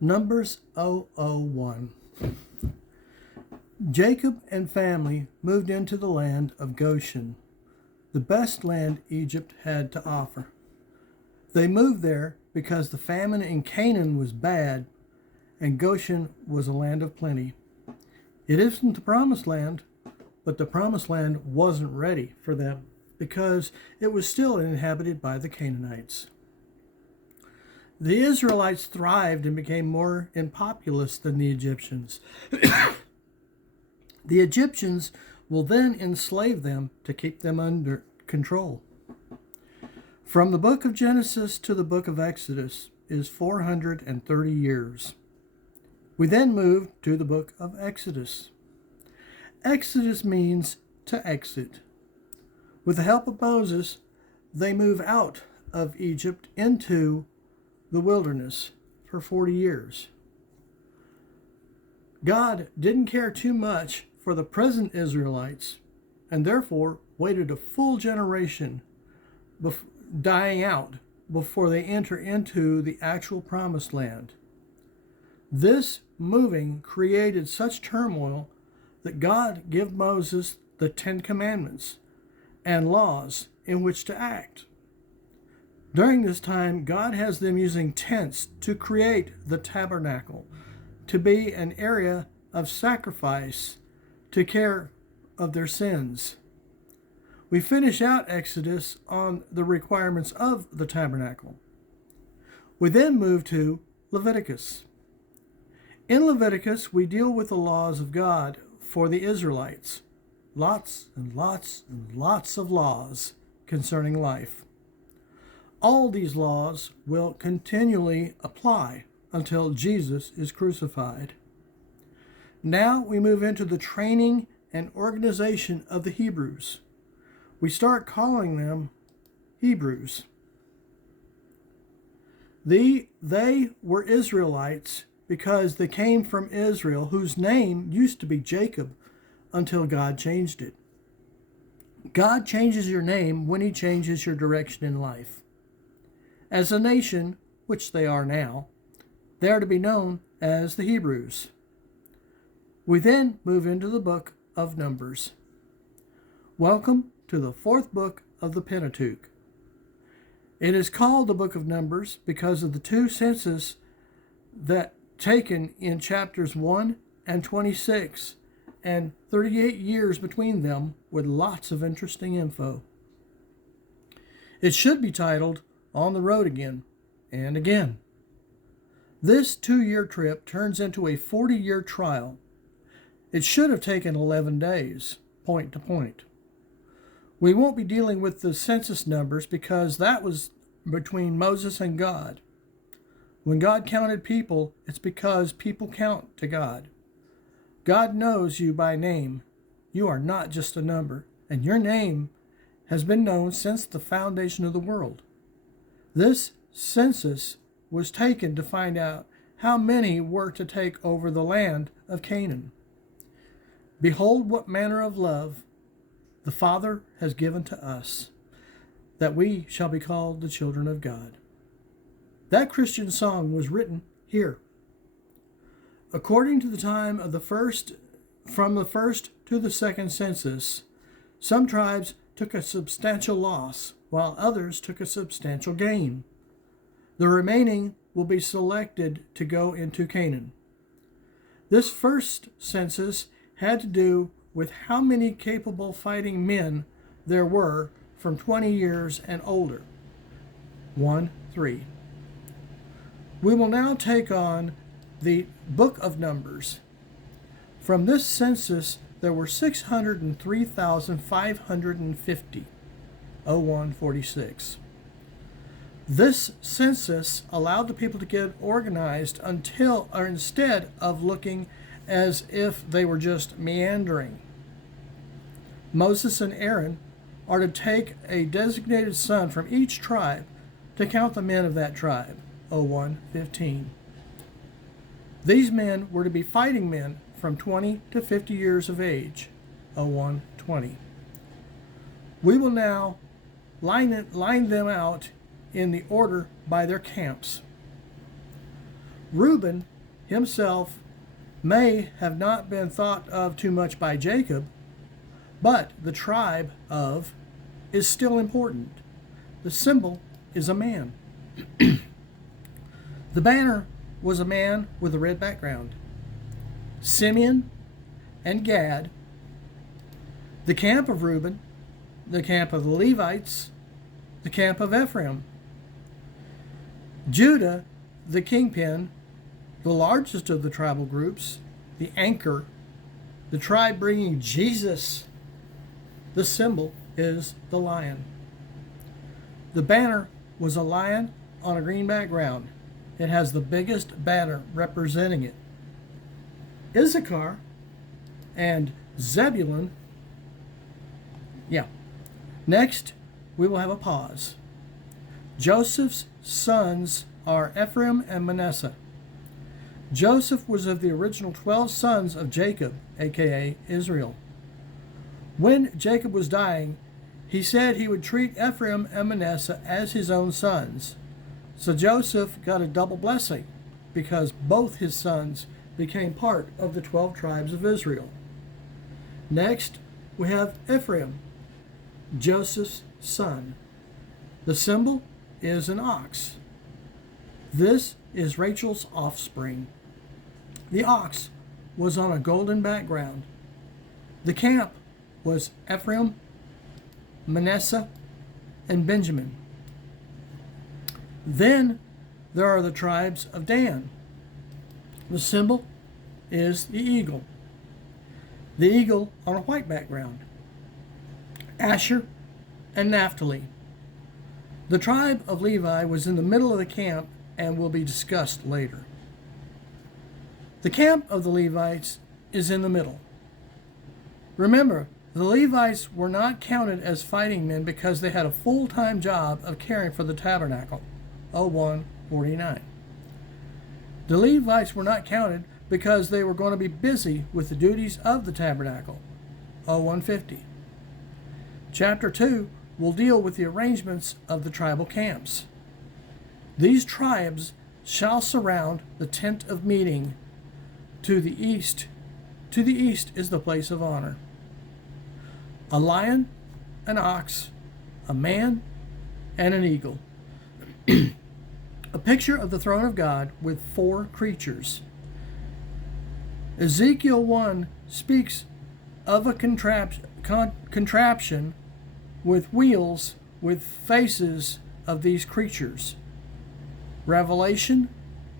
Numbers 001. Jacob and family moved into the land of Goshen, the best land Egypt had to offer. They moved there because the famine in Canaan was bad and Goshen was a land of plenty. It isn't the promised land, but the promised land wasn't ready for them because it was still inhabited by the Canaanites. The Israelites thrived and became more populous than the Egyptians. The Egyptians will then enslave them to keep them under control. From the book of Genesis to the book of Exodus is 430 years. We then move to the book of Exodus. Exodus means to exit. With the help of Moses, they move out of Egypt into the wilderness for 40 years. God didn't care too much for the present Israelites and therefore waited a full generation dying out before they enter into the actual promised land. This moving created such turmoil that God gave Moses the 10 Commandments and laws in which to act. During this time, God has them using tents to create the tabernacle, to be an area of sacrifice, to care of their sins. We finish out Exodus on the requirements of the tabernacle. We then move to Leviticus. In Leviticus, we deal with the laws of God for the Israelites. Lots and lots and lots of laws concerning life. All these laws will continually apply until Jesus is crucified. Now we move into the training and organization of the Hebrews. We start calling them Hebrews. They were Israelites because they came from Israel, whose name used to be Jacob until God changed it. God changes your name when He changes your direction in life. As a nation, which they are now, they are to be known as the Hebrews. We then move into the book of Numbers. Welcome to the fourth book of the Pentateuch. It is called the book of Numbers because of the two census that taken in chapters 1 and 26 and 38 years between them with lots of interesting info. It should be titled On the Road Again and Again. This 2-year trip turns into a 40-year trial. It should have taken 11 days, point to point. We won't be dealing with the census numbers because that was between Moses and God. When God counted people, it's because people count to God. God knows you by name. You are not just a number, and your name has been known since the foundation of the world. This census was taken to find out how many were to take over the land of Canaan. Behold, what manner of love the Father has given to us, that we shall be called the children of God. That Christian song was written here. According to the time of from the first to the second census, some tribes took a substantial loss, while others took a substantial gain. The remaining will be selected to go into Canaan. This first census had to do with how many capable fighting men there were from 20 years and older. 1-3. We will now take on the book of Numbers. From this census, there were 603,550. 0146. This census allowed the people to get organized instead of looking as if they were just meandering. Moses and Aaron are to take a designated son from each tribe to count the men of that tribe. 0115. These men were to be fighting men from 20 to 50 years of age. 0120. We will now line them out in the order by their camps. Reuben himself may have not been thought of too much by Jacob, but the tribe of is still important. The symbol is a man. The banner was a man with a red background. Simeon and Gad, the camp of Reuben, the camp of the Levites, the camp of Ephraim. Judah, the kingpin, the largest of the tribal groups, the anchor, the tribe bringing Jesus. The symbol is the lion. The banner was a lion on a green background. It has the biggest banner representing it. Issachar and Zebulun. Next, we will have a pause. Joseph's sons are Ephraim and Manasseh. Joseph was of the original 12 sons of Jacob, aka Israel. When Jacob was dying, he said he would treat Ephraim and Manasseh as his own sons. So Joseph got a double blessing because both his sons became part of the 12 tribes of Israel. Next, we have Ephraim, Joseph's son. The symbol is an ox. This is Rachel's offspring. The ox was on a golden background. The camp was Ephraim, Manasseh, and Benjamin. Then there are the tribes of Dan. The symbol is the eagle. The eagle on a white background. Asher and Naphtali. The tribe of Levi was in the middle of the camp and will be discussed later. The camp of the Levites is in the middle. Remember, the Levites were not counted as fighting men because they had a full-time job of caring for the tabernacle. 01:49. The Levites were not counted because they were going to be busy with the duties of the tabernacle. 01:50. Chapter 2 will deal with the arrangements of the tribal camps. These tribes shall surround the tent of meeting. To the east is the place of honor. A lion, an ox, a man, and an eagle. A picture of the throne of God with 4 creatures. Ezekiel 1 speaks of a contraption with wheels with faces of these creatures. Revelation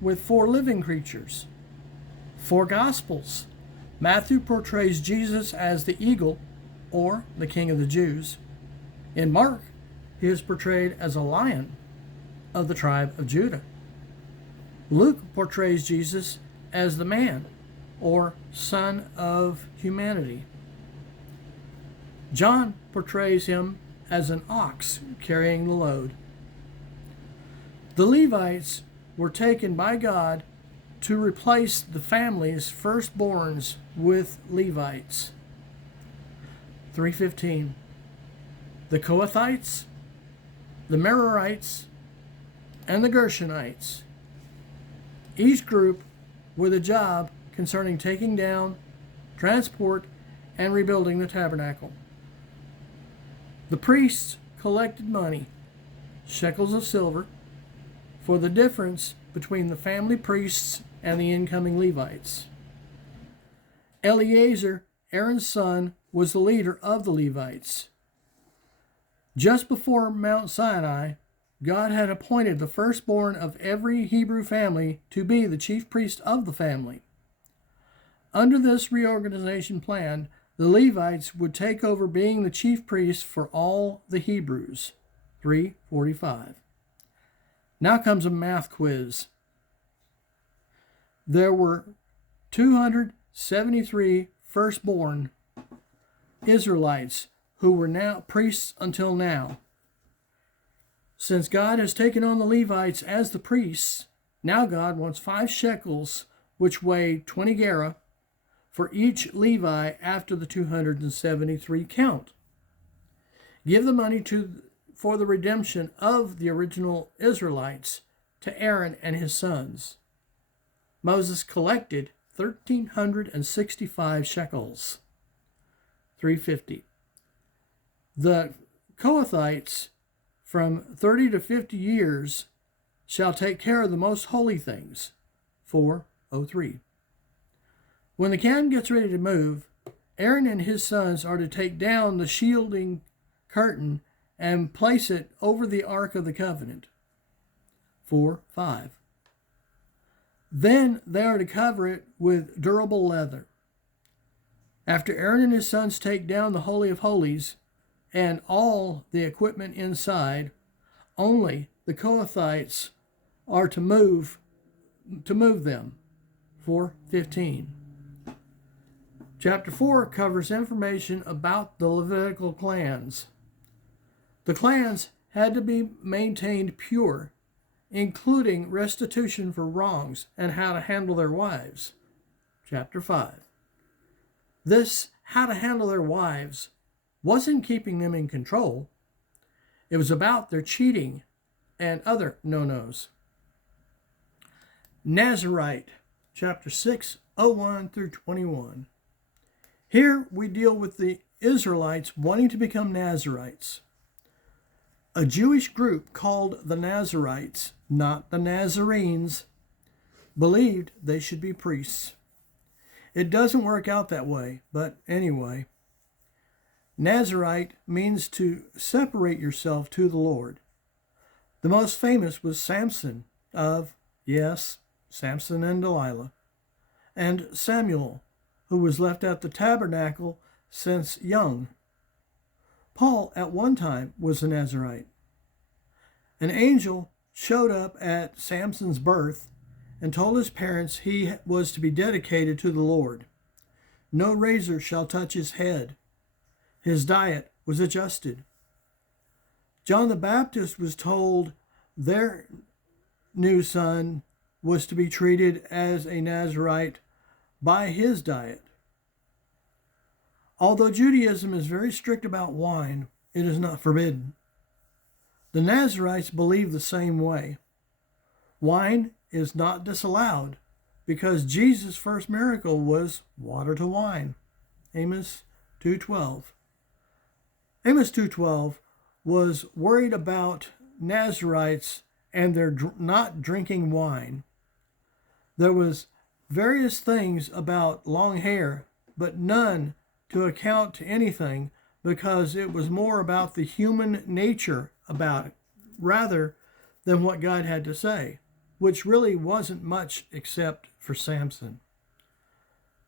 with 4 living creatures. 4 Gospels. Matthew portrays Jesus as the eagle, or the King of the Jews. In Mark, he is portrayed as a lion of the tribe of Judah. Luke portrays Jesus as the man, or son of humanity. John portrays him as an ox carrying the load. The Levites were taken by God to replace the family's firstborns with Levites. 3:15. The Kohathites, the Merarites, and the Gershonites. Each group with a job concerning taking down, transport, and rebuilding the tabernacle. The priests collected money, shekels of silver, for the difference between the family priests and the incoming Levites. Eleazar, Aaron's son, was the leader of the Levites. Just before Mount Sinai, God had appointed the firstborn of every Hebrew family to be the chief priest of the family. Under this reorganization plan, the Levites would take over being the chief priests for all the Hebrews. 3:45. Now comes a math quiz. There were 273 firstborn Israelites who were now priests until now. Since God has taken on the Levites as the priests, now God wants 5 shekels, which weigh 20 gerah, for each Levi after the 273 count. Give the money for the redemption of the original Israelites to Aaron and his sons. Moses collected 1,365 shekels, 350. The Kohathites from 30 to 50 years shall take care of the most holy things, 403. When the camp gets ready to move, Aaron and his sons are to take down the shielding curtain and place it over the Ark of the Covenant, 4:5. Then they are to cover it with durable leather. After Aaron and his sons take down the Holy of Holies and all the equipment inside, only the Kohathites are to move them, 4:15. Chapter 4 covers information about the Levitical clans. The clans had to be maintained pure, including restitution for wrongs and how to handle their wives. Chapter 5. This how to handle their wives wasn't keeping them in control. It was about their cheating and other no-nos. Nazirite, chapter 6, 01 through 21. Here we deal with the Israelites wanting to become Nazirites. A Jewish group called the Nazirites, not the Nazarenes, believed they should be priests. It doesn't work out that way, but anyway. Nazirite means to separate yourself to the Lord. The most famous was Samson of, yes, Samson and Delilah, and Samuel, who was left at the tabernacle since young. Paul at one time was a Nazirite. An angel showed up at Samson's birth and told his parents he was to be dedicated to the Lord. No razor shall touch his head. His diet was adjusted. John the Baptist was told their new son was to be treated as a Nazirite by his diet. Although Judaism is very strict about wine, it is not forbidden. The Nazirites believe the same way. Wine is not disallowed because Jesus' first miracle was water to wine. Amos 2:12. Amos 2:12 was worried about Nazirites and their not drinking wine. There was various things about long hair, but none to account to anything because it was more about the human nature about it rather than what God had to say, which really wasn't much except for Samson.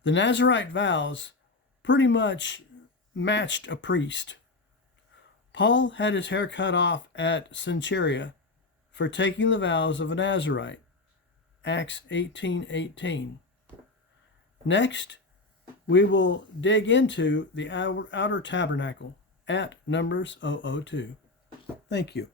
The Nazirite vows pretty much matched a priest. Paul had his hair cut off at Cenchrea for taking the vows of a Nazirite, Acts 18:18. Next, we will dig into the outer tabernacle at Numbers 002. Thank you.